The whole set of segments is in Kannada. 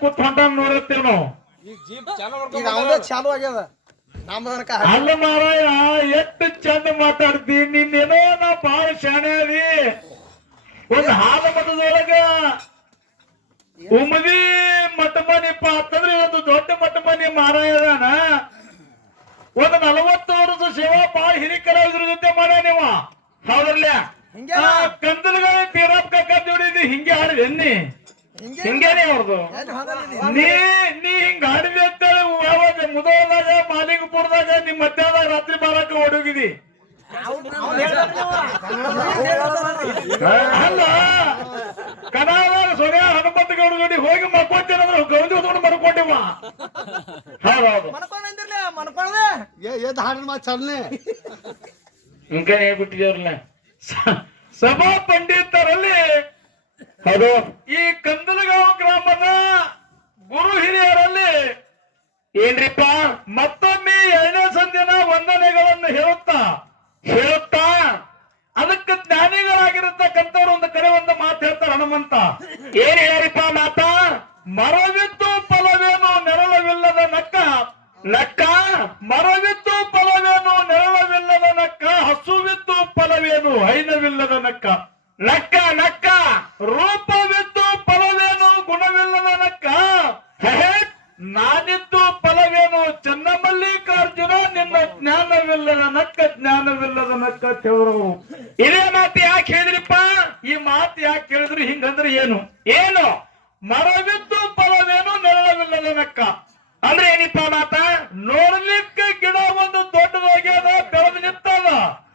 ಕೂತ್ ಹೊಂಟ ನೋಡತ್ತೇವ್ ನಾವು. ಚಾಲು ಆಗ್ಯದ ಅಲ್ಲ ಮಾರಾಯ ಎಷ್ಟು ಚಂದ ಮಾತಾಡ್ತಿ ನಿನ್ನೇನೋ ನಾ ಬಾಳ ಶಾಣೆ ಅದಿ. ಒಂದ್ ಹಾದ ಮಠದೊಳಗ ಉಮದಿ ಮಠ ಮನಿಪ್ಪ ಅಂತಂದ್ರೆ ಒಂದು ದೊಡ್ಡ ಮಠ ಮನಿ ಮಾರಾಯದಾನ. ಒಂದು 40 ವರ್ಷ ಸೇವಾ ಬಾಳ ಹಿರಿ ಕಲಾವಿದ್ರ ಜೊತೆ ಮಾಡ್ಯ ನೀವ. ಹೌದ್ರಲ್ಲ ಕಂದಲ್ಗಳ ಬೀರಪ್ಪ ಕಾಕ ಜೋಡಿದಿ ಹಿಂಗೆ ಹಾಡಿದೆ ನೀ. ಹಿಂಗೇನೆ ಅವ್ರದು ನೀ ಹಿಂಗ ಹಾಡಿದೆ ಅಂತೇಳಿ ಯಾವಾಗ ಮುದೋದಾಗ ಮಾಲಿಂಗಪುರದಾಗ ನಿಮ್ ಮಧ್ಯಾಹ್ನ ರಾತ್ರಿ ಬಾರಕ್ಕೆ ಓಡೋಗಿದಿ. ಅಲ್ಲ ಕನಾಲ ಸೊನೆ ಹನುಮಂತ ಗೌಡ ಜೋಡಿ ಹೋಗಿ ಮಕ್ಕೊಂತೇನಂದ್ರೆ ಗೌಜಿ ಹೊತ್ಕೊಂಡು ಮರ್ಕೊಂಡಿವ. ಹೌದೌದು ಹಾಡಿನ ಮಾತು ಚಾಲನೆ ಹಿಂಗೆ ಹೇಳ್ಬಿಟ್ಟಿದೇವ್ರಲ್ಲ. ಸಭಾ ಪಂಡಿತರಲ್ಲಿ ಹೌದು ಈ ಕಂದಲಗಾಂವ್ ಗ್ರಾಮದ ಗುರು ಹಿರಿಯರಲ್ಲಿ ಏನ್ರಿಪ್ಪ ಮತ್ತೊಮ್ಮೆ 2ನೇ ಸಂದಿನ ವಂದನೆಗಳನ್ನು ಹೇಳುತ್ತಾ ಅದಕ್ಕೆ ಜ್ಞಾನಿಗಳಾಗಿರತಕ್ಕಂಥವ್ರು ಒಂದು ಕಡೆ ಒಂದು ಮಾತು ಹೇಳ್ತಾರ. ಹನುಮಂತ ಏನ್ ಹೇಳ್ಯಾರಿಪ್ಪ ಮಾತ? ಮರವಿದ್ದು ಫಲವೇನು ನೆರಳವಿಲ್ಲದ ನಕ್ಕ ಮರವಿದ್ದು ಫಲವೇನು ನೆರಳವಿಲ್ಲದ ನಕ್ಕ, ಹಸುವಿದ್ದು ಫಲವೇನು ಹೈನವಿಲ್ಲದ ನಕ್ಕ ರೂಪವಿದ್ದು ಫಲವೇನು ಗುಣವಿಲ್ಲದ ನಕ್ಕ, ನಾನಿದ್ದು ಫಲವೇನು ಚನ್ನಮಲ್ಲಿಕಾರ್ಜುನ ನಿನ್ನ ಜ್ಞಾನವಿಲ್ಲದ ನಕ್ಕ ಹೇಳರು. ಇದೇ ಮಾತು ಯಾಕೆ ಹೇಳಿದ್ರಿಪ್ಪ? ಈ ಮಾತು ಯಾಕೆ ಹೇಳಿದ್ರು? ಹಿಂಗಂದ್ರೆ ಏನು ಮರವಿದ್ದು ಫಲವೇನು ನೆರಳವಿಲ್ಲದ ನಕ್ಕ ಅಂದ್ರೆ ಏನಿಪ್ಪ ಮಾತ? ನೋಡ್ಲಿಕ್ಕೆ ಗಿಡ ಒಂದು ದೊಡ್ಡದಾಗ್ಯದ, ಬೆಳೆದು ನಿಂತದ,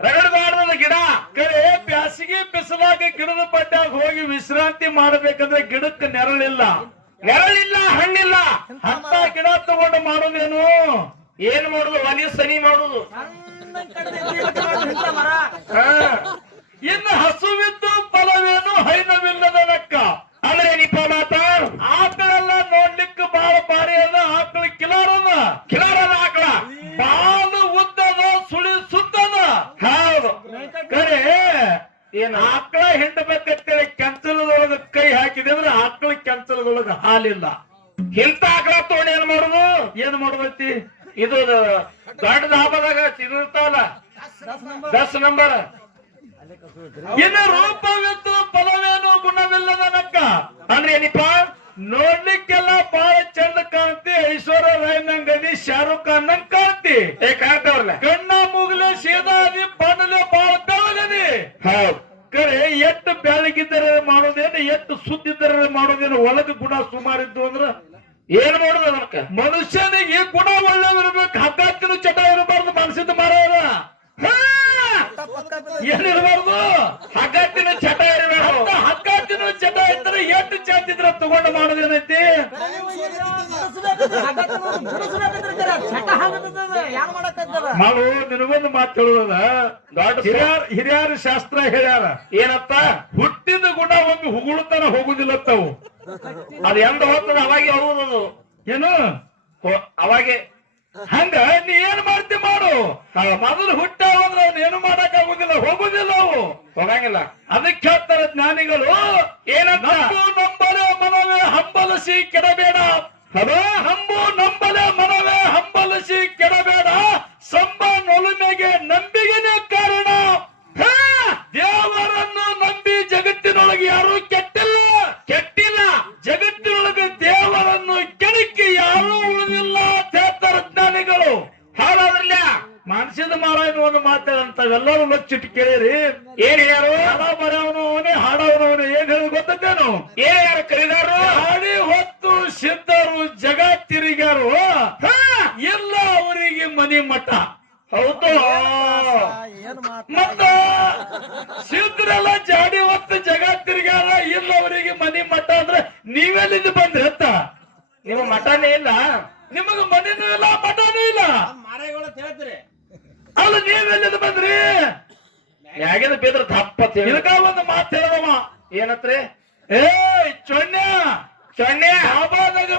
ರಗಡದಾಡದ ಗಿಡ. ಕರೆ ಬ್ಯಾಸಿಗೆ ಬಿಸಿಲಾಗ ಗಿಡದ ಬಡ್ಡ್ಯಾಗ ಹೋಗಿ ವಿಶ್ರಾಂತಿ ಮಾಡಬೇಕಂದ್ರೆ ಗಿಡಕ್ಕೆ ನೆರಳಿಲ್ಲ, ಹಣ್ಣಿಲ್ಲ. ಅಂತ ಗಿಡ ತಗೊಂಡು ಮಾಡೋದೇನು? ಏನ್ ಮಾಡುದು? ಒಲಿ ಸನಿ ಮಾಡುದು. ಇನ್ನು ಹಸುವಿದ್ದು ಫಲವೇನು ಹೈನವಿಲ್ಲದ ನಕ್ಕ ಅಂದ್ರೆ ಏನಿಪ್ಪ ಮಾತ? ಆಕಳೆಲ್ಲ ನೋಡ್ಲಿಕ್ಕೆ ಬಾಳ ಬಾರಿ ಅದ. ಆಕಳ ಕಿಲಾರದ ಆಕಳ ಬಾಳ ಉದ್ದದ, ಸುಳಿ ಸುದ್ದದ. ಹೌದು ಕರೆ ಏನ್ ಆಕಳ ಹಿಂಡಬೇಕಂತೇಳಿ ಕೆಂಚಲದೊಳಗ ಕೈ ಹಾಕಿದೆ ಅಂದ್ರೆ ಆಕಳ ಕೆಂಚಲದೊಳಗ ಹಾಲಿಲ್ಲ. ಇಂತ ಆಕಳ ತಗೊಂಡು ಏನ್ ಮಾಡುದೈತಿ? ಇದು ದೊಡ್ಡ ಧಾಬಾದಾಗ ಇರ್ತಾವಲ್ಲ 10 ನಂಬರ್. ಇನ್ನು ರೂಪವಿದ್ದು ಫಲವೇನು ಗುಣವಿಲ್ಲದ ನಕ್ಕ ಅಂದ್ರೆ ಏನಿಪ್ಪ? ನೋಡ್ಲಿಕ್ಕೆಲ್ಲ ಬಾಳ ಚಂದ ಕಾಣ್ತಿ, ಐಶ್ವರ್ಯ ರಾಯ್ ನಂಗದಿ, ಶಾರುಖ್ ಖಾನ್ ನಂಗ್ ಕಾಣ್ತಿ. ಕಾಣ್ತಾವ್ರಲ್ಲ, ಕಣ್ಣ ಮುಗಲೆ ಸೀದಾದಿ, ಬಣ್ಣಲೆ ಬಾಳ ಬೆಳಗದಿ. ಹೌದು ಕರೆ ಎಷ್ಟು ಬೆಳಗಿದ್ದರೆ ಮಾಡೋದೇನು, ಎಷ್ಟು ಸುದ್ದಿದ್ದರೆ ಮಾಡೋದೇನು, ಒಳಗ ಗುಣ ಸುಮಾರಿದ್ದು ಅಂದ್ರ ಏನ್ ಮಾಡುದು? ಅದಕ್ಕ ಮನುಷ್ಯನಿಗೆ ಗುಣ ಒಳ್ಳೆದಿರ್ಬೇಕು, ಹಗ್ಗತ್ತಿನ ಚಟ ಇರಬಾರ್ದು. ಮನಸ್ಸಿಂದ ಮಾರಾಯರ ಏನಿರಬಾರ್ದು, ಹಗ್ಗತ್ತಿನ ಚಟ ಇರಬೇಕು. ಹಗ್ಗತ್ತಿನ ಚಟ ಇದ್ರೆ ಎಷ್ಟು ಚಂದಿದ್ರ ತಗೊಂಡು ಮಾಡೋದೇನೈತಿ? ಮಾಡು. ನಿನಗೊಂದು ಮಾತು ಹೇಳುದ, ಹಿರಿಯರ ಶಾಸ್ತ್ರ ಹೇಳ್ಯಾರ. ಏನಪ್ಪ? ಹುಟ್ಟಿದ ಗುಣ ಒಮ್ಮೆ ಹುಗುಳುತ್ತಾನ ಹೋಗುದಿಲ್ಲತ್ತವು. ಅದು ಎಂದ ಹೋಗ್ತದ ಅವಾಗೆ ಹೋಗುದು. ಏನು ಅವಾಗೆ ಹಂಗ ನೀ ಏನ್ ಮಾಡ್ತಿ ಮಾಡು. ಮೊದಲು ಹುಟ್ಟ ಹೋದ್ರೆ ಅವ್ನು ಏನು ಮಾಡಕ್ ಆಗುದಿಲ್ಲ, ಹೋಗುದಿಲ್ಲ, ಅವು ಹೋಗಂಗಿಲ್ಲ. ಅದಕ್ಕೆ ಹೇಳ್ತಾರೆ ಜ್ಞಾನಿಗಳು ಏನಂತ? ನಂಬಲೆ ಮನವೇ ಹಂಬಲಿಸಿ ಕೆಡಬೇಡ. ಹಂಬು ನಂಬಲೆ ಮನವೇ ಹಂಬಲಿಸಿ ಕೆಡಬೇಡ. ಸಂಬ ನೊಲುಮೆಗೆ ನಂಬಿಗೆನೇ ಕಾರಣ. ದೇವರನ್ನು ನಂಬಿ ಜಗತ್ತಿನೊಳಗೆ ಯಾರು ಕೆಟ್ಟಿಲ್ಲ. ಜಗತ್ತಿನೊಳಗೆ ದೇವರನ್ನು ಕೆಣಕಿ ಯಾರೂ ಉಳಿದಿಲ್ಲ ಅಂತ ಹೇಳ್ತಾರೆ ಜ್ಞಾನಿಗಳು. ಹಾಗಾದ್ರಲ್ಲ ಮಾನಸಿದ ಮಾರಾಯಣ ಒಂದು ಮಾತಾಡಂತವೆಲ್ಲರೂ ಲಕ್ಷಿಟ್ಟು ಕೇಳಿರಿ. ಏನ್ ಹೇಳ್ಯಾರು? ಹಾಡ ಬರೆಯವನು ಅವನೇ, ಹಾಡವನು ಅವನೇ. ಏನ್ ಹೇಳಿ ಗೊತ್ತೇನು? ಯಾರು ಕರೀದಾರು? ಹಾಡಿ ಹೊತ್ತು ಸಿದ್ಧರು ಜಗ ತಿರುಗಾರು, ಇಲ್ಲ ಅವರಿಗೆ ಮನಿ ಮಠ. ಹೌದು ಮತ್ತ ಸಿದ್ಧರೆಲ್ಲ ಜಾಡಿ ಹೊತ್ತು ಜಗ ತಿರುಗಾರ, ಇಲ್ಲ ಅವರಿಗೆ ಮನಿ ಮಠ ಅಂದ್ರೆ ನೀವೆಲ್ಲಿಂದ ಬಂದ್ರಿ ಅಂತ? ನಿಮ್ಮ ಮಠನೇ ಇಲ್ಲ, ನಿಮಗ ಮನಿನೂ ಇಲ್ಲ, ಮಠನೂ ಇಲ್ಲ. ಅಲ್ಲ ನೀವೆಲ್ಲಿಂದ ಬಂದ್ರಿ? ಯಾಗಿಂದ ಬಿದ್ರ ತಪ್ಪ ತಿಳ್ಕ ಒಂದು ಮಾತು ಹೇಳದವ. ಏನತ್ರಿ? ಚೊನ್ನೆ ಆಬಾದಾಗ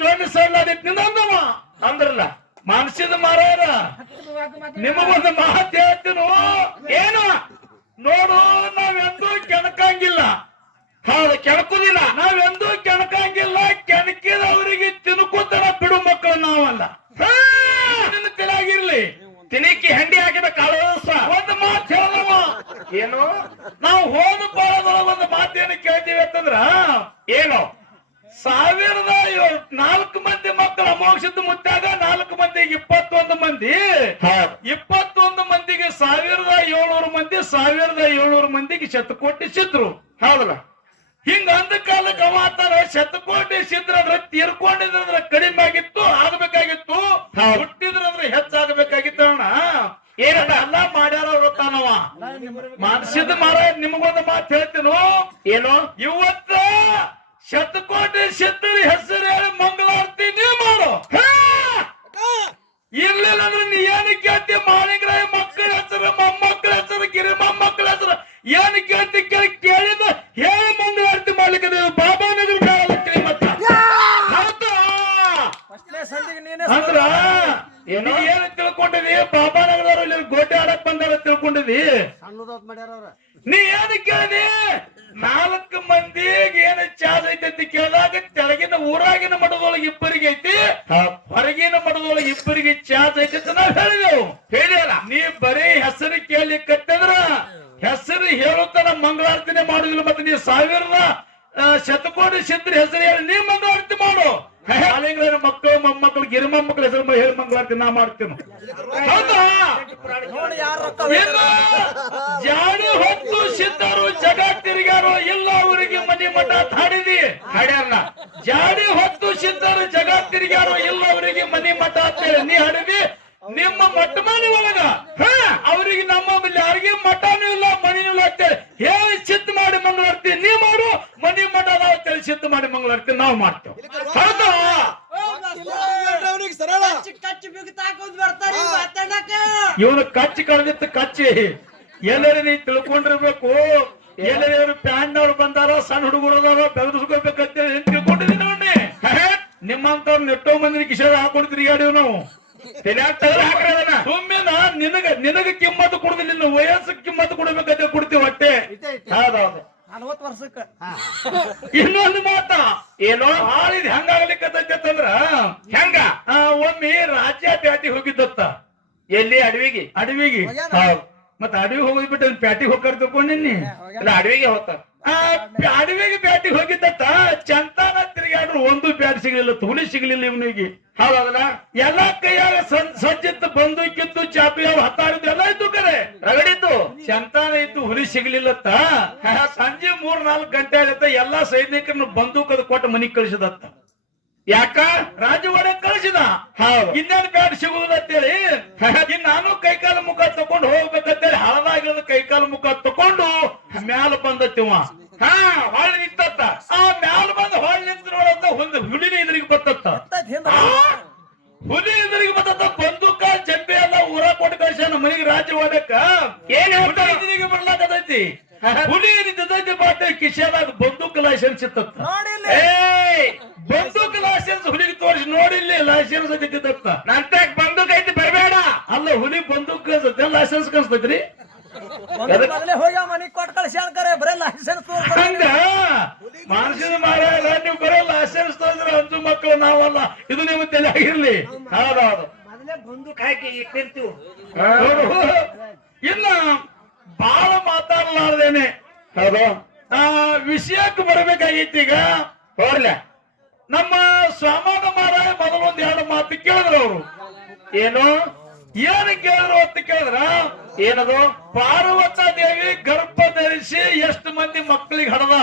ಚೊನ್ನೆ ಸಳ್ಳಾಡಿ ನಿಂದವ ಅಂದ್ರಲ್ಲ. ಮಾನಸಿದ ಮಾರಾಯರ ನಿಮಗೊಂದು ಮಾತು ಹೇಳ್ತೀನು. ಏನು ನೋಡು, ನಾವೆಂದೂ ಕೆಣಕಂಗಿಲ್ಲ. ಹೌದು, ಕೆಣಕುದಿಲ್ಲ. ನಾವೆಂದೂ ಕೆಣಕಂಗಿಲ್ಲ. ಕೆಣಕಿದ ಮುತ್ತಾಗ 4 ಮಂದಿಗೆ 21 ಮಂದಿ 21 ಮಂದಿಗೆ 1700 ಮಂದಿ 1700 ಮಂದಿಗೆ ಶತಕೋಟಿ ಸಿದ್ರು ಹೌದಲ್ಲ. ಹಿಂಗ ಅಂದ ಕಾಲಕ್ಕೆ ಅವಾತಾರ ಶತಕೋಟಿ ಸಿದ್ರಂದ್ರ ತೀರ್ಕೊಂಡಿದ್ರಂದ್ರ ಕಡಿಮೆ ಆಗಿತ್ತು ಆಗ್ಬೇಕಾಗಿತ್ತು, ಹುಟ್ಟಿದ್ರಂದ್ರ ಹೆಚ್ಚಾಗಬೇಕಾಗಿತ್ತು ಅಣ್ಣ. ಏನಂತ ಎಲ್ಲ ಮಾಡ್ಯಾರ ಅವ್ರು ತಾನವ ಮಾನಸಿದ ಮಾರ. ನಿಮಗೊಂದು ಮಾತು ಹೇಳ್ತೀನು, ಏನು ಇವತ್ತ ಶತಕೋಟಿ ಸಿದ್ಧರ ಹೆಸರು ಹೇಳಿ ಮಂಗಳಾರತಿ ನೀ ಮಾಡು. ಇರ್ಲಿಲ್ಲ ಅಂದ್ರೆ ನೀ ಏನು ಕೇಳ್ತಿ? ಮಾಳಿಂಗರಾಯ ಮಕ್ಕಳ ಹೆಸರು, ಮೊಮ್ಮಕ್ಕಳ ಹೆಸರು, ಗಿರಿ ಮೊಮ್ಮಕ್ಕಳ ಹೆಸರು ಏನು ಕೇಳ್ತಿ? ಕೇಳಿದ ಹೇಳಿ ಮಂಗಳಾರತಿ ಮಾಡ್ಲಿಕ್ಕೆ ಬಾಬಾ ನಗರ ಬೇಡ ಮತ್ತ ಅಂದ್ರ ಏನು ತಿಳ್ಕೊಂಡಿದಿ? ಬಾಬಾ ನಗರದವ್ರು ಗೋಟೆ ಆಡಕ್ ಬಂದಾರ ತಿಳ್ಕೊಂಡಿದಿ? ನೀ ಏನು ಕೇಳಿದಿ? 4 ಮಂದಿಗೆ ಏನು ಚಾರ್ಜ್ ಐತಿ ಕೇಳಿದಾಗ ತೆಳಗಿನ ಊರಾಗಿನ ಮಠದೊಳಗೆ ಇಬ್ಬರಿಗೆ ಐತಿ, ಹೊರಗಿನ ಮಠದೊಳಗೆ ಇಬ್ಬರಿಗೆ ಚಾರ್ಜ್ ಐತಿ ಅಂತ ನಾವ್ ಹೇಳಿದೆವು. ಹೇಳಿಯಲ್ಲ, ನೀ ಬರೀ ಹೆಸರು ಕೇಳಲಿಕ್ಕಂದ್ರ ಹೆಸರು ಹೇಳುತ್ತಾನ ಮಂಗಳಾರತಿನೇ ಮಾಡುದಿಲ್ಲ. ಮತ್ತೆ ನೀ 1000 ಶತಕೋಟಿ ಸಿದ್ಧರ ಹೆಸರು ಹೇಳಿ ನೀ ಮಂಗಳಾರತಿ ಮಾಡು. ಮಾಲಿಂಗರ ಮಕ್ಕಳು ಮೊಮ್ಮಕ್ಕಳು ಗಿರಿ ಮೊಮ್ಮಕ್ಕಳ ಹೆಸರು ಹೇಳಿ ಮಂಗಳಾರತಿ ನಾ ಮಾಡ್ತೇನೆ. ಹೌದಾ? ಜಾಡಿ ಹೊತ್ತು ಸಿದ್ಧರು ಜಗ ತಿರುಗಾರೋ ಇಲ್ಲ ಅವರಿಗೆ ಮನೆ ಮಠ ಹಾಡಿದಿ ಹಾಡ್ಯಾರಲ್ಲ. ಜಾಡಿ ಹೊತ್ತು ಸಿದ್ಧರು ಜಗ ತಿರುಗಾರೋ ಇಲ್ಲ ಅವರಿಗೆ ಮನೆ ಮಠ ಅಂತೇಳಿ ನೀ ಹಾಡಿದಿ. ನಿಮ್ಮ ಮಠ ಮನೆ ಒಳಗ ಅವ್ರಿಗೆ ನಮ್ಮ ಯಾರಿಗೆ ಮಠನೂ ಇಲ್ಲ ಮಣಿನೂ ಇಲ್ಲ ಅಂತೇಳಿ ಹೇಳಿ ಸಿದ್ಧ ಮಾಡಿ ಮಂಗಳಾರತಿ ನೀ ಮಾಡು. ಮನಿ ಮಠ ಅಂತೇಳಿ ಸಿದ್ಧ ಮಾಡಿ ಮಂಗಳಾರತಿ ನಾವು ಮಾಡ್ತೇವೆ. ಹೌದಾ? ಇವನು ಕಚ್ಚಿ ಕಳೆದಿತ್ತು ಕಚ್ಚಿ ಎಲ್ಲರೂ ನೀ ತಿಳ್ಕೊಂಡಿರ್ಬೇಕು. ಎಲ್ಲರೂ ಪ್ಯಾಂಟ್ನವ್ರು ಬಂದಾರೋ ಸಣ್ಣ ಹುಡುಗರದಾರೋ ಬೆಳೆಸ್ಕೋಬೇಕಂತೇಳಿ ಏನ್ ತಿಳ್ಕೊಂಡಿದ್ದೀನಿ ನೋಡಿ. ನಿಮ್ಮಂತವ್ರು ನೆಟ್ಟೋ ಮಂದಿ ಕಿಶೋರ ಹಾಕೊಂಡು ತಿರುಗಾಡಿವ್ ನಾವು. ಸುಮ್ಮಿನ ನಿನಗ ಕಿಮ್ಮತ್ತು ಕೊಡುದಿಲ್ಲ, ನಿನ್ನ ವಯಸ್ಸು ಕಿಮ್ಮತ್ತು ಕೊಡ್ಬೇಕಂತ ಕೊಡ್ತೀವಿ ಹೊಟ್ಟೆ. ಹೌದೌದು. 40 ವರ್ಷಕ್ಕ ಇನ್ನೊಂದು ಮಾತ ಏನೋ ಹಾಳಿದ್ ಹೆಂಗಾಗ್ಲಿಕ್ಕಂದ್ರ ಹೆಂಗ ಒಮ್ಮೆ ರಾಜ್ಯ ಪ್ಯಾಟಿ ಹೋಗಿದ್ದತ್ತ. ಎಲ್ಲಿ? ಅಡವಿಗೆ ಮತ್ತ ಅಡವಿ ಹೋಗಿದ್ಬಿಟ್ಟು ಪ್ಯಾಟಿಗೆ ಹೋಗ್ತಾರ ತಿಳ್ಕೊಂಡಿನಿ. ಅಡವಿಗೆ ಹೋಗ್ತಾರ. ಅಡವಿಗೆ ಪ್ಯಾಟಿಗೆ ಹೋಗಿದ್ದತ್ತ. ಚಂತಾನ ತಿರುಗಾಡ್ರು ಒಂದು ಪ್ಯಾಟಿ ಸಿಗ್ಲಿಲ್ಲ, ಹುಲಿ ಸಿಗ್ಲಿಲ್ಲ ಇವನಿಗೆ. ಹೌದಲ್ಲ? ಎಲ್ಲಾ ಕೈಯಾಗ ಸಜ್ಜಿತ್ತು, ಬಂದೂಕಿತ್ತು, ಚಾಪಿ ಅವ್ ಹತ್ತಾಡಿದ್ದು ಎಲ್ಲ ಇತ್ತು, ಕರೆ ರಗಡಿತ್ತು. ಚಂತಾನ ಇತ್ತು, ಹುಲಿ ಸಿಗ್ಲಿಲ್ಲತ್ತ. ಸಂಜೆ 3-4 ಗಂಟೆ ಆಗತ್ತ. ಎಲ್ಲಾ ಸೈನಿಕರನ್ನು ಬಂದೂಕದ ಕೊಟ್ಟು ಮನಿಗ್ ಕಳಿಸಿದತ್ತ. ಯಾಕ? ರಾಜವಾಡ ಕಳಿಸಿದ. ಇನ್ನೇನು ಪ್ಯಾಟ್ ಸಿಗುವುದಂತೇಳಿ ಇನ್ ನಾನು ಕೈಕಾಲ ಮುಖ ತಕೊಂಡು ಹೋಗ್ಬೇಕಂತೇಳಿ ಹಳದಾಗಿರೋದು ಕೈಕಾಲ ಮುಖ ತಕೊಂಡು ಮ್ಯಾಲ ಬಂದತ್ತಿವ. ಹೊಳ್ಳಿ ನಿಂತತ್ತ. ಆ ಮ್ಯಾಲ ಬಂದು ಹೊಳ್ಳಿ ನಿಂತ ನೋಡತ್ತ ಹುಲಿನ ಎದುರಿಗೆ ಬರ್ತತ್ತ. ಹುಲಿ ಎದುರಿಗೆ ಬರ್ತತ್ತ. ಬಂದೂಕ ಜಂಬೆ ಎಲ್ಲ ಊರ ಕೊಟ್ಟು ಕಳ್ಸ್ಯಾನ ಮನೆಗೆ ರಾಜವಾಡಕ್ಕ. ಏನ್ ಎದುರಿಗೆ ಬರ್ಲಾಕತೈತಿ. ಹುಲಿ ನಿಂತೈತಿ ಬಾಟ ಕಿಶೆದಾಗ ಬಂದೂಕ ಲೈಸೆನ್ಸ್ ಇತ್ತತ್ತ. ಬಂದೂಕ ಲೈಸೆನ್ಸ್ ಹುಲಿಗೆ ತೋರಿಸಿ ನೋಡಿಲ್ಲ ಲೈಸೆನ್ಸ್ ಐತಿತ್ತ. ನಂತಾಗ ಬಂದೂಕ ಐತಿ ಬರಬೇಡ. ಅಲ್ಲ ಹುಲಿ ಬಂದೂಕ ಲೈಸೆನ್ಸ್ ಕನ್ಸ್ತೈತ್ರಿ. ಹೋಗಿ ಮನಿ ಕೊಟ್ಟು ಕಳ್ಸ್ಯಾರ ಬರೇ ಲೈಸೆನ್ಸ್ ಹಂಗ ಮಾನಸಿದ ಮಾರಾಯ ನೀವು ಬರೇ ಲೈಸೆನ್ಸ್ ತಂದ್ರೆ ಅಂಜು ಮಕ್ಕಳು ನಾವಲ್ಲ. ಇದು ನಿಮ್ಮ ತಲೆ ಆಗಿರ್ಲಿ. ಹೌದೌದು. ಬಂದೂಕ್ ಹಾಕಿ ಇಟ್ಟಿರ್ತೀವಿ. ಇನ್ನ ಬಾಳ ಮಾತಾಡಲಾರ್ದೇನೆ ಹೌದು ವಿಷಯಕ್ಕೆ ಬರಬೇಕಾಗಿತ್ತು. ಈಗ ಹೋಗ್ಲ ನಮ್ಮ ಸ್ವಾಮಾನ ಮಾರಾಯ ಮೊದಲೊಂದ್ 2 ಮಾತು ಕೇಳಿದ್ರು ಅವರು. ಏನು ಕೇಳಿದ್ರು ಅಂತ ಕೇಳಿದ್ರ ಏನದು? ಪಾರ್ವತ ದೇವಿ ಗರ್ಭ ಧರಿಸಿ ಎಷ್ಟು ಮಂದಿ ಮಕ್ಕಳಿಗೆ ಹಡದ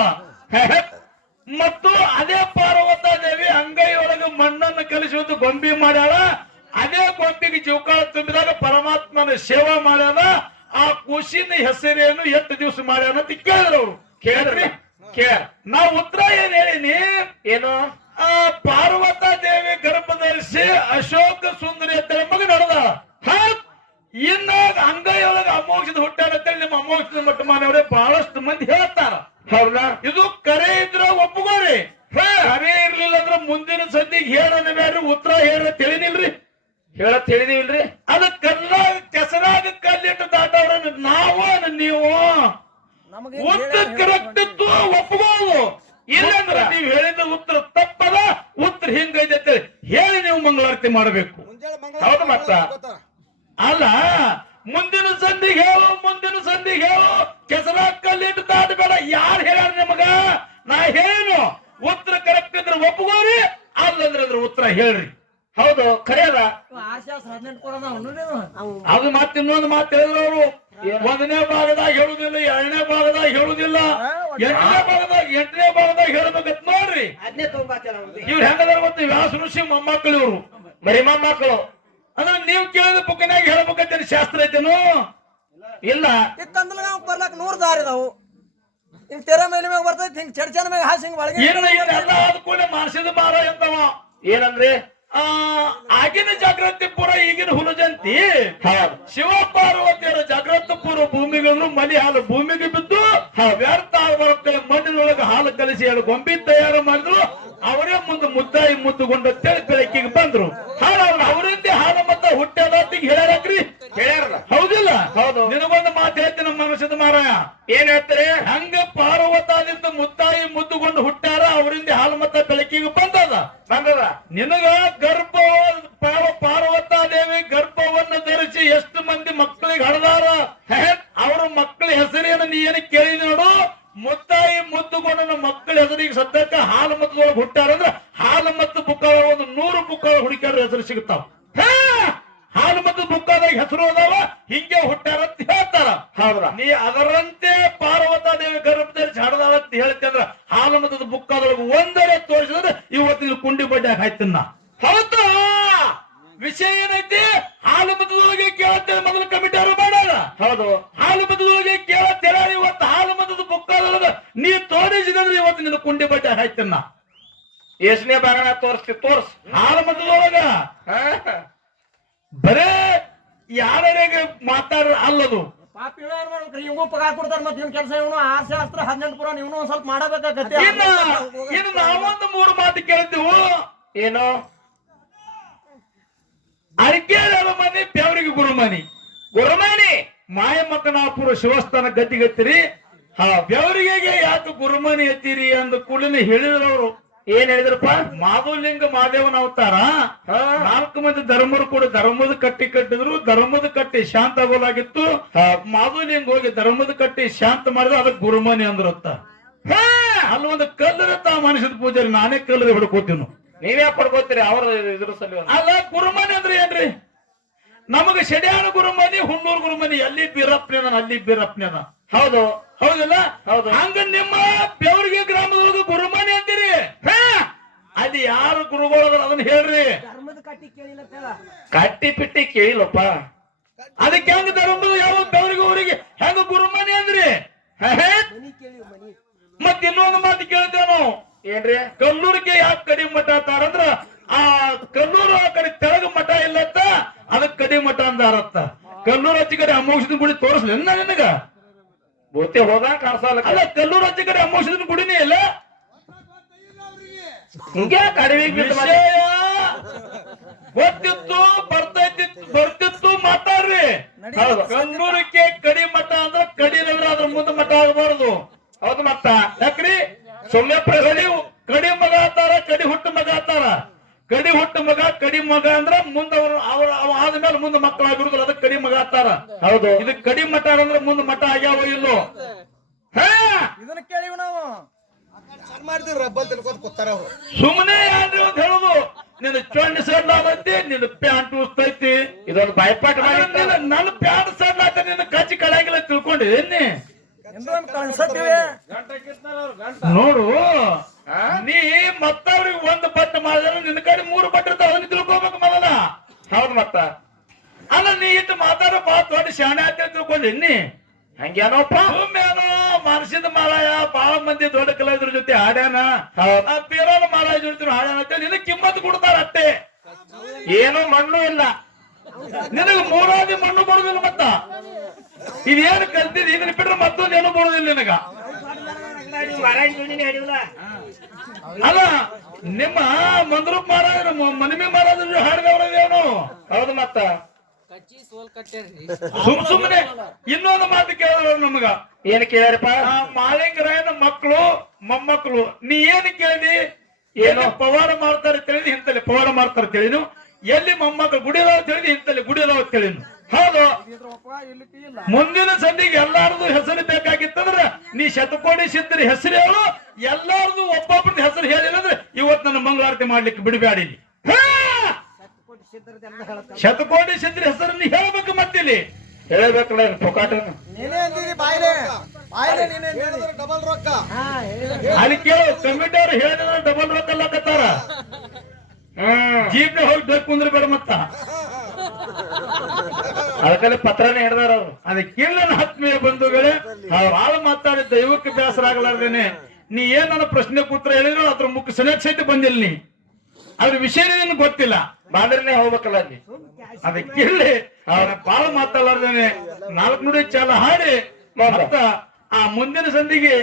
ಮತ್ತು ಅದೇ ಪಾರ್ವತ ದೇವಿ ಅಂಗೈಯೊಳಗೆ ಮಣ್ಣನ್ನು ಕಲಿಸುವುದು ಗೊಂಬಿ ಮಾಡ್ಯಾಳ. ಅದೇ ಗೊಂಬಿಗೆ ಜೀವಕಾಳ ತುಂಬಿದಾಗ ಪರಮಾತ್ಮನ ಸೇವಾ ಮಾಡ್ಯಾದ. ಆ ಖುಷಿನ ಹೆಸರೇನು ಎಷ್ಟು ದಿವಸ ಮಾಡ್ಯಾನ ಅಂತ ಕೇಳಿದ್ರು ಅವ್ರು. ಕೇಳ್ರಿ ನಾವು ಉತ್ತರ ಏನ್ ಹೇಳಿನಿ? ಏನು? ಆ ಪಾರ್ವತ ದೇವಿ ಗರ್ಭ ಧರಿಸಿ ಅಶೋಕ ಸುಂದರಿ ಅಂತ ಮಗ ನಡೆದ. ಇನ್ನ ಅಂಗೈಯೊಳಗ ಅಮೋಕ್ಷದ ಹುಟ್ಟಾಡತ್ತೇಳಿ ನಿಮ್ಮ ಅಮೋಕ್ಷದ ಮಟ್ಟ ಮಾನವರೇ ಬಹಳಷ್ಟು ಮಂದಿ ಹೇಳ್ತಾರ. ಹೌದಾ? ಇದು ಕರೆ ಇದ್ರ ಒಪ್ಪುಗೋರಿ. ಕರೆ ಇರ್ಲಿಲ್ಲ ಅಂದ್ರ ಮುಂದಿನ ಸಂಧಿಗೆ ಹೇಳೋಣ ಬ್ಯಾಡ್ರಿ, ಉತ್ತರ ಹೇಳ ತಿಳಿನಿಲ್ರಿ. ಹೇಳತ್ ಹೇಳಿದಿಲ್ರಿ. ಅದ ಕಲ್ಲಾಗ ಕೆಸರಾಗ ಕಲ್ಲಿಟ್ಟು ದಾಟವ್ರ ನಾವು ನೀವು ಉತ್ತರ ಕರೆಕ್ಟ್ ಇತ್ತು ಒಪ್ಪಬಹುದು. ಇಲ್ಲಂದ್ರ ನೀವ್ ಹೇಳಿದ ಉತ್ತರ ತಪ್ಪದ, ಉತ್ತರ ಹಿಂಗೈತೆ ಹೇಳಿ ನೀವು ಮಂಗಳಾರತಿ ಮಾಡಬೇಕು. ಹೌದು ಮತ್ತ ಅಲ್ಲ ಮುಂದಿನ ಸಂಧಿಗೆ ಹೇಳು ಕೆಸರಾಗ ಕಲ್ಲಿಟ್ಟು ದಾಟಬೇಡ. ಯಾರು ಹೇಳ್ಯಾರ ನಿಮಗ? ನಾ ಹೇಳೇನು ಉತ್ತರ ಕರೆಕ್ಟ್ ಇದ್ರೆ ಒಪ್ಪಗೋರಿ, ಅಲ್ಲಂದ್ರೆ ಅದ್ರ ಉತ್ತರ ಹೇಳ್ರಿ. ಹೌದು ಖರೆ ಅದ. ಆರ್ಶಾಸ್ತ್ರ 18 ಕೊಡೋದ ಅವನು ಅದು ಮತ್ತೆ ಇನ್ನೊಂದು ಮಾತು ಹೇಳಿದ್ರು ಅವರು, 1ನೇ ಭಾಗದಾಗ ಹೇಳುದಿಲ್ಲ, 2ನೇ ಭಾಗದಾಗ ಹೇಳುದಿಲ್ಲ, 8ನೇ ಭಾಗದಾಗ ಹೇಳ್ಬೇಕತ್ ನೋಡ್ರಿ. ಇವ್ರು ಹೆಂಗದಾರ ಗೊತ್ತ, ವ್ಯಾಸ ಋಷಿ ಮೊಮ್ಮಕ್ಕಳು ಇವ್ರು, ಬರೀ ಮೊಮ್ಮಕ್ಕಳು. ಅಂದ್ರೆ ನೀವು ಕೇಳಿದ ಬುಕ್ಕಿನಾಗ ಹೇಳ್ಬೇಕಂತೇಳಿ ಶಾಸ್ತ್ರ ಐತೇನು? ಇಲ್ಲ. ಇತ್ತಂದ್ರೆ ನಾವು ಬರ್ಲಕ್ 100 ದಾರಿ ಅದಾವು. ಹಿಂಗ್ ತೆರೆ ಮೇಲೆ ಮ್ಯಾಗ ಬರ್ತೈತಿ, ಹಿಂಗ್ ಚಡ್ಚನ ಮ್ಯಾಗ ಹಾಸಿ ಹಿಂಗ್ ಒಳಗೆ ಏನ ಎಲ್ಲ ಆದ ಕೂಡ ಮಾನಸಿದ ಮಾರ ಎಂತವ ಏನಂದ್ರೆ ಆಗಿನ ಜಾಗೃತಿ ಪೂರ ಈಗಿನ ಹುಲಜಂತಿ. ಶಿವ ಪಾರ್ವತಿಯರ ಜಾಗೃತಿ ಪೂರ್ವ ಭೂಮಿಗಳು ಮಲಿ ಹಾಲು ಭೂಮಿಗೆ ಬಿದ್ದು ವ್ಯರ್ಥ ಬರುತ್ತೆ. ಮಣ್ಣಿನೊಳಗೆ ಹಾಲು ಕಲಿಸಿ 2 ಗೊಂಬಿ ತಯಾರು ಮಾಡಿದ್ರು. ಅವರೇ ಮುಂದೆ ಮುದ್ದಾಯಿ ಮುದ್ದುಗೊಂಡ ಬೆಳಕಿಗೆ ಬಂದ್ರು. ಅವರಿಂದ ಹಾಲು ಮತ್ತ ಹುಟ್ಟದಾತಿಗೆ ಹೇಳ್ಯಾರ್ರಿ, ಹೇಳ್ಯಾರಲ್ಲ ಹೌದಿಲ್ಲ? ಹೌದು. ನಿನಗೊಂದು ಮಾತು ಹೇಳ್ತೀನಿ ನಮ್ಮ ಮನಸ್ಸಿದ ಮಾರಾಯ, ಏನ್ ಹೇಳ್ತಾರೆ? ಹಂಗ ಪಾರ್ವತದಿಂದ ಮುದ್ದಾಯಿ ಮುದ್ದುಗೊಂಡು ಹುಟ್ಟ್ಯಾರ, ಅವರಿಂದ ಹಾಲು ಮತ್ತ ಬೆಳಕಿಗೆ ಬಂದದ. ನಿನಗ ಗರ್ಭ ಪಾರ್ವತಾದೇವಿ ಗರ್ಭವನ್ನು ಧರಿಸಿ ಎಷ್ಟು ಮಂದಿ ಮಕ್ಕಳಿಗೆ ಹಡದಾರ. ಅವ್ರ ಮಕ್ಕಳ ಹೆಸರೇನು ನೀ ಏನು ಕೇಳಿದ ನೋಡು. ಮುದ್ದಾಯಿ ಮುದ್ದುಗೊಂಡ ಮಕ್ಕಳ ಹೆಸರಿಗೆ ಸದ್ಯಕ್ಕ ಹಾಲು ಮತ್ತದೊಳಗೆ ಹುಟ್ಟಾರಂದ್ರ ಹಾಲು ಮತ್ತು ಬುಕ್ಕ ಒಂದು 100 ಬುಕ್ಕ ಹುಡುಕ್ಯಾರ ಹೆಸರು ಸಿಗುತ್ತಾವ. ಹಾಲು ಮತ್ತು ಬುಕ್ಕಾದಾಗ ಹೆಸರು ಅದಾವ, ಹಿಂಗೆ ಹುಟ್ಟಾರ ಅಂತ ಹೇಳ್ತಾರ. ಹೌದ್ರ? ನೀ ಅದರಂತೆ ಪಾರ್ವತಾದೇವಿ ಗರ್ಭದಲ್ಲಿ ಹಡದಾಳ ಅಂತ ಹೇಳ್ತಂದ್ರ ಹಾಲು ಮತದ ಬುಕ್ಕಾದೊಳಗೆ ಒಂದರೇ ತೋರಿಸಿದ್ರೆ ಇವತ್ತಿನ ಕುಂಡಿ ಬಡ್ಡಿ ಹಾಯ್ತನ್ನ. ಹೌದಾ? ವಿಷಯ ಏನೈತಿ? ಹಾಲು ಮತದೊಳಗೆ ಕೇಳತ್ತೇವೆ ಮೊದಲು ಕಮಿಟಿಯವರು ಮಾಡಾರ. ಹೌದು. ಹಾಲು ಮತದೊಳಗೆ ಕೇಳತ್ತೇಳ, ಇವತ್ತು ಹಾಲು ಮತದ ಬುಕ್ಕಾದೊಳಗ ನೀ ತೋರಿಸಿದ್ರೆ ಇವತ್ತು ನಿನ್ನ ಕುಂಡಿ ಬಡ್ಡಿ ಹಾಯ್ತನ್ನ. ಎಷ್ಟನೇ ಭಾಗನ ತೋರಿಸ್ತಿ? ತೋರ್ಸ್. ಹಾಲು ಮತದೊಳಗ ಬರೇ ಯಾರಿಗೆ ಮಾತಾಡ ಅಲ್ಲದು. ಪಾಪ ಇವ್ರು ಮಾಡ್ಬೇಕ್ರಿ, ಇವ್ಗೂ ಪಗಾರ ಕೊಡ್ತಾರ. ಮತ್ತೆ ಇವ್ನ ಕೆಲಸ ಇವನು ಆರ್ಶಾಸ್ತ್ರ 18 ಪುರಾಣ ಇವನು ಒಂದ್ ಸ್ವಲ್ಪ ಮಾಡಬೇಕಾಗತ್ತೆ. ಇನ್ನು ನಾವೊಂದು 3 ಮಾತು ಕೇಳ್ತೀವು. ಏನು? ಅರಿಕೆರ ಮನೆ ಬೆವರಿಗೆ ಗುರುಮನಿ, ಗುರುಮನಿ ಮಾಯಮಕ್ಕನಾಪುರ ಶಿವಸ್ಥಾನ ಗದ್ದಿಗತ್ತಿರಿ. ಬೆವರಿಗೆ ಯಾಕೆ ಗುರುಮನಿ ಎತ್ತೀರಿ ಅಂದ ಕೂಡಲೇ ಹೇಳಿದ್ರು ಅವರು. ಏನ್ ಹೇಳಿದ್ರಪ್ಪ? ಮಾಧುಲಿಂಗ ಮಾದೇವನ ಅವತಾರ. 4 ಮಂದಿ ಧರ್ಮರು ಕೂಡ ಧರ್ಮದ ಕಟ್ಟಿ ಕಟ್ಟಿದ್ರು. ಧರ್ಮದ ಕಟ್ಟಿ ಶಾಂತ ಆಗೋಲಾಗಿತ್ತು. ಮಾಧುಲಿಂಗ ಹೋಗಿ ಧರ್ಮದ ಕಟ್ಟಿ ಶಾಂತ ಮಾಡಿದ್ರೆ ಅದಕ್ಕೆ ಗುರುಮನಿ ಅಂದ್ರತ್ತ. ಅಲ್ಲಿ ಒಂದು ಕಲ್ಲರತ್ತ ಮನುಷ್ಯದ ಪೂಜಾರಿ, ನಾನೇ ಕಲ್ಲರಿ ಹೊಡ್ಕೋತೀವಿ. ನೀವೇ ಪಡ್ಕೋತೀರಿ ಅವ್ರ ಇದ್ರ ಸಲ. ಅಲ್ಲ, ಗುರುಮನಿ ಅಂದ್ರೆ ಏನ್ರಿ? ನಮಗೆ ಶೆಡ್ಯಾನ ಗುರುಮನಿ, ಹುಣ್ಣೂರು ಗುರುಮನಿ, ಎಲ್ಲಿ ಬೀರಪ್ಪನ ಅಲ್ಲಿ ಬೀರಪ್ಪನ. ಹೌದು ಹೌದಿಲ್ಲ? ಹೌದು. ಹಂಗ ನಿಮ್ಮ ಬೆವರಿಗೆ ಗ್ರಾಮದೊಳಗ ಗುರುಮನಿ ಅಂತೀರಿ. ಅಲ್ಲಿ ಯಾರು ಗುರುಗಳು ಅದನ್ನ ಹೇಳ್ರಿ. ಕಟ್ಟಿ ಪಿಟ್ಟಿ ಕೇಳಿಲ್ಲಪ್ಪ. ಅದಕ್ಕೆ ಹೆಂಗ ಧರ್ಮದ ಯಾವ ಬೆವರಿಗೆ ಊರಿಗೆ ಹೆಂಗ ಗುರುಮನಿ ಅಂದ್ರಿ? ಮತ್ ಇನ್ನೊಂದು ಮಾತು ಕೇಳ್ತೇವೆ. ಏನ್ರಿ? ಕಲ್ಲೂರಿಗೆ ಯಾಕೆ ಕಡಿ ಮಠ ಅಂತಾರಂದ್ರ ಆ ಕಲ್ಲೂರು ಆ ಕಡೆ ತೆಳಗ ಮಠ ಇಲ್ಲತ್ತ, ಅದಕ್ಕೆ ಕಡಿ ಮಠ ಅಂದಾರತ್ತ. ಕಲ್ಲೂರು ಹಚ್ಚಿ ಕಡೆ ಅಮೋಷದ ಗುಡಿ ತೋರಿಸ್ಲಿ ನಿನಗ ಬೋತೆ ಹೋದಾಗ ಕಾಣಿಸಲ್ಲ. ಅಲ್ಲ, ಕಲ್ಲೂರು ಹಚ್ಚಿ ಕಡೆ ಅಮೋಷದ ಗುಡಿನೇ ಇಲ್ಲ. ಹಿಂಗೆ ಕಡಿಮೆ ಗೊತ್ತಿತ್ತು, ಬರ್ತಿತ್ತು ಮಾತಾಡ್ರಿ. ಕಲ್ಲೂರಿಗೆ ಕಡಿ ಮಠ ಅಂದ್ರ ಕಡಿ ಅದ್ರ ಮುಂದೆ ಮಠ ಆಗಬಾರದು. ಹೌದು. ಮತ್ತ ಯಾಕ್ರಿ? ಸುಮ್ಮನೆ ಕಡಿ ಮಗ ಆತಾರ, ಕಡಿ ಹುಟ್ಟು ಮಗ ಆತಾರ. ಕಡಿ ಹುಟ್ಟು ಮಗ ಕಡಿ ಮಗ ಅಂದ್ರ ಮುಂದ ಅವ ಆದ್ಮೇಲೆ ಮುಂದೆ ಮಕ್ಕಳಾಗಿರುದಿಲ್ಲ, ಅದಕ್ಕೆ ಕಡಿ ಮಗ ಆತಾರ. ಹೌದು. ಇದು ಕಡಿ ಮಠ ಅಂದ್ರೆ ಮುಂದೆ ಮಠ ಆಗ್ಯಾವ ಇಲ್ಲೋ? ಇದನ್ನ ಕೇಳಿವ್ ನಾವು ಸುಮ್ಮನೆ ಯಾರ್ರಿ ಅಂತ ಹೇಳುದು. ನಿನ್ನ ಚೊಂಡಿ ಸಡ್ಲ ಆಗೈತಿ, ನಿನ್ನ ಪ್ಯಾಂಟ್ ಉಸ್ತೈತಿ. ಇದೊಂದು ಬಾಯ್ಪಾಟ್ ಮಾಡಿ ನನ್ನ ಪ್ಯಾಂಟ್ ಸಡ್ಲ ಆತ, ನಿನ್ನ ಕಚ್ಚಿ ಕಳಾಗಿಲ್ಲ ತಿಳ್ಕೊಂಡಿ ಎನ್ನಿ ನೋಡು. ನೀ ಮತ್ತವ್ರಿಗೆ 1 ಬಟ್ಟೆ ಮಾಡಿದ್ರೆ ನಿನ್ನ ಕಡೆ 3 ಬಟ್ಟೆ ಇರ್ತಾವ, ಅದನ್ನ ತಿಳ್ಕೊಬೇಕು ಮೊದಲ. ಹೌದು. ಮತ್ತ ಅಲ್ಲ, ನೀ ಇಟ್ಟು ಮಾತಾಡೋ ಬಾ ದೊಡ್ಡ ಶಾಣೆ ಆತ ತಿಳ್ಕೊಂಡಿ ಎನ್ನಿ. ಹಂಗೇನೋಪ್ಪ ಸುಮ್ಮೇನೋ ಮನಸ್ಸಿದ ಮಾರಾಯ. ಬಾಳ ಮಂದಿ ದೊಡ್ಡ ಕಲಾವಿದ್ರ ಜೊತೆ ಹಾಡ್ಯಾನ, ಪೀರೋನ ಮಾರಾಯ ಜೊತೆ ಹಾಡ್ಯಾನ ಅಂತ ನಿನಗೆ ಕಿಮ್ಮತ್ ಕೊಡ್ತಾರ ಅಷ್ಟೇ. ಏನೋ ಮಣ್ಣು ಇಲ್ಲ ನಿನಗ, 3 ಮಣ್ಣು ಕೊಡುದಿಲ್ಲ. ಮತ್ತ ಇದೇನು ಕಲ್ತಿದ್ ಇದನ್ನ ಬಿಟ್ರೆ ಮತ್ತೊಂದು ಏನು ಬರುದಿಲ್ಲ ನಿನಗ. ಅಲ್ಲ, ನಿಮ್ಮ ಮಂದ್ರೂಪ್ ಮಹಾರಾಜ ಮನಿಮಿ ಮಹಾರಾಜ ಹಾಡಿದವರೇನು? ಹೌದು. ಮತ್ತ ಸುಮ್ಮನೆ ಇನ್ನೊಂದು ಮಾತು ಕೇಳಿದವರು ನಮಗ. ಏನ್ ಕೇಳ್ಯಾರಪ್ಪ? ಮಾಳಿಂಗರಾಯನ ಮಕ್ಕಳು ಮೊಮ್ಮಕ್ಕಳು ನೀ ಏನ್ ಕೇಳಿದಿ? ಏನೋ ಪವಾಡ ಮಾಡ್ತಾರೆ ತಿಳಿದು ಇಂತಲ್ಲಿ ಪವಾಡ ಮಾಡ್ತಾರೆ ತಿಳಿದು, ಎಲ್ಲಿ ಮೊಮ್ಮಕ್ಕಳು ಗುಡಿಯದಾವ ತಿಳಿದು ಇಂತಲ್ಲಿ ಗುಡಿಯದಾವ ತಿಳಿದು. ಹೌದು. ಮುಂದಿನ ಸಂಧಿಗೆ ಎಲ್ಲಾರ್ದು ಹೆಸರು ಬೇಕಾಗಿತ್ತಂದ್ರ ನೀ ಶತಕೋಟಿ ಸಿದ್ಧರಿ ಹೆಸರು ಹೇಳು. ಎಲ್ಲಾರ್ದು ಒಬ್ಬೊಬ್ರದ್ದು ಹೆಸರು ಹೇಳಿದ್ರೆ ಇವತ್ತು ನನ್ನ ಮಂಗಳಾರತಿ ಮಾಡ್ಲಿಕ್ಕೆ ಬಿಡಬೇಡಿ. ಶತಕೋಟಿ ಸಿದ್ಧರ ಹೆಸರನ್ನು ಹೇಳ್ಬೇಕು ಮತ್ತಿಲ್ಲಿ ಹೇಳಬೇಕಲ್ಲ ಪೊಕಾಟನ ನೀನೇ ಅಂದಿದಿ ಬಾಯ್ಲೆ ಬಾಯ್ಲೆ ನೀನೇ ಅಂದಿದಿ ಡಬಲ್ ರೊಕ್ಕ ಅಲ್ಲಿ ಕೇಳು ಕಮಿಟಿ ಅವ್ರು ಹೇಳಿದ್ರೆ ಡಬಲ್ ರೊಕ್ಕ ಅಲ್ಲಕತ್ತಾರ ಜೀಪ್ನ ಹೋಗಿ ಬೇಕು ಕುಂದ್ರ ಬೇಡ ಮತ್ತ ಅದಕ್ಕಲ್ಲಿ ಪತ್ರನೇ ಹಿಡ್ದಾರ ಅವ್ರು ಅದಕ್ಕಿಲ್ಲ ಆತ್ಮೀಯ ಬಂಧುಗಳೇ ಅವ್ರು ಹಾಳು ಮಾತಾಡಿ ದೈವಕ್ಕೆ ಬೇಸರ ಆಗಲಾರ್ದೇನೆ ನೀ ಏನ್ ನನ್ನ ಪ್ರಶ್ನೆ ಕೂತ್ರ ಹೇಳಿದ್ರು ಅದ್ರ ಮುಖ ಸಹಿತ ಬಂದಿಲ್ಲ ನೀ ಅದ್ರ ವಿಷಯ ನಿನಗೆ ಗೊತ್ತಿಲ್ಲ ಬಾದ್ರನೇ ಹೋಗ್ಬೇಕಲ್ಲ ಅಲ್ಲಿ ಅದಕ್ಕಿಲ್ಲಿ ಅವ್ರ ಬಾಳ ಮಾತಾಡಲಾರ್ದೇನೆ 4 ನುಡಿ ಚಾಲ ಹಾಡಿ ಮತ್ತ ಆ ಮುಂದಿನ ಸಂಧಿಗೆ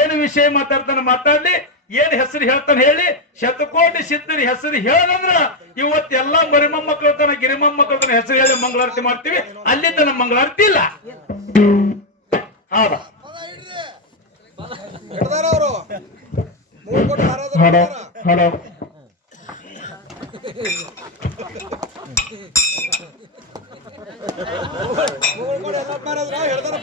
ಏನು ವಿಷಯ ಮಾತಾಡ್ತಾನೆ ಮಾತಾಡ್ಲಿ ಏನ್ ಹೆಸರು ಹೇಳ್ತಾನೆ ಹೇಳಿ ಶತಕೋಟಿ ಸಿದ್ಧರ ಹೆಸರು ಹೇಳದಂದ್ರ ಇವತ್ತೆಲ್ಲಾ ಮರಿಮಮ್ಮಕ್ಕಳ ತನ ಗಿರಿಮಮ್ಮಕ್ಕಳ ತನ ಹೆಸರು ಹೇಳಿ ಮಂಗಳಾರತಿ ಮಾಡ್ತೀವಿ ಅಲ್ಲಿ ತನ ಮಂಗಳಾರತಿ ಇಲ್ಲ ಹೌದಾ ಹಿಡ್ದಾರ ಅವರು 3 ಕೋಟಿ ಮಹಾರಾಜರು ಹಲೋ ಹಲೋ ಮೂರು ಕೋಟಿ ಎಲ್ಲ ಮಹಾರಾಜರು ಹಿಡ್ದಾರ